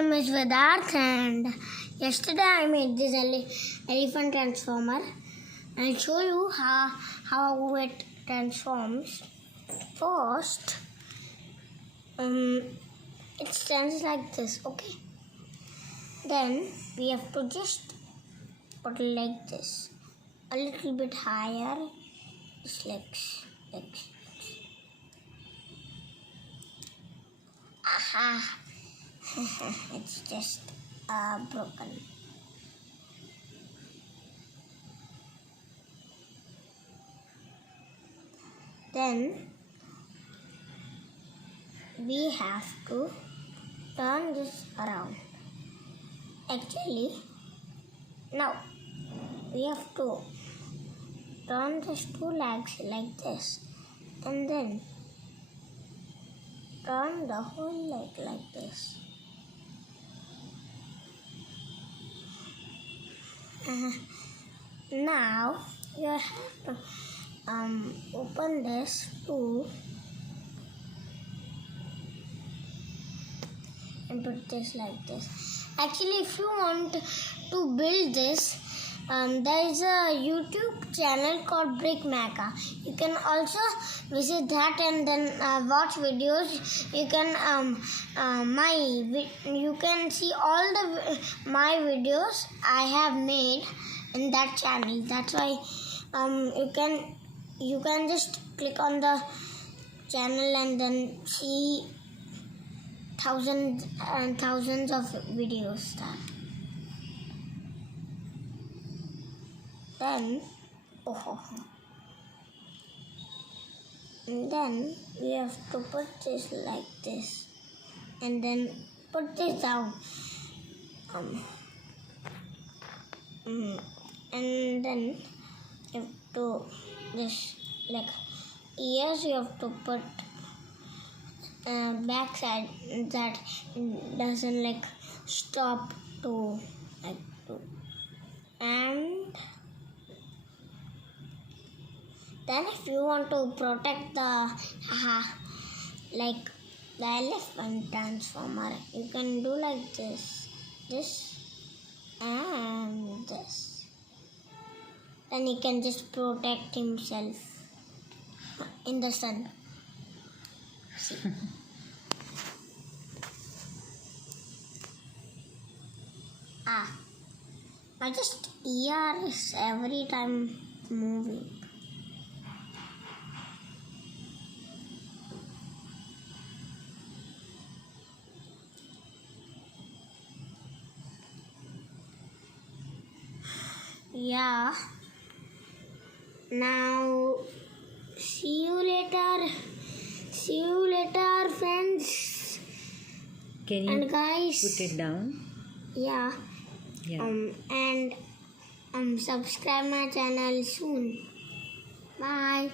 name is Vedarth, and yesterday I made this elephant transformer. I'll show you how it transforms. First, it stands like this, okay? Then we have to just put it like this, a little bit higher, just like. Aha! It's just broken. Then we have to turn this around. Actually, now we have to turn these two legs like this, and then turn the whole leg like this. Now you have to open this too and put this like this. Actually, if you want to build this, there is a YouTube channel called Brick Maker. You can also visit that and then watch videos. You can you can see all my videos I have made in that channel. That's why you can just click on the channel and then see thousands and thousands of videos there. Then and then we have to put this like this and then put this down, and then you have to this like ears you have to put back side that doesn't like stop to like to, and then if you want to protect the like the elephant transformer, you can do like this and this. Then he can just protect himself in the sun. See. My just ear is every time moving. Yeah. Now, see you later. See you later, friends. Can you and guys, put it down? Yeah. Yeah. And subscribe my channel soon. Bye.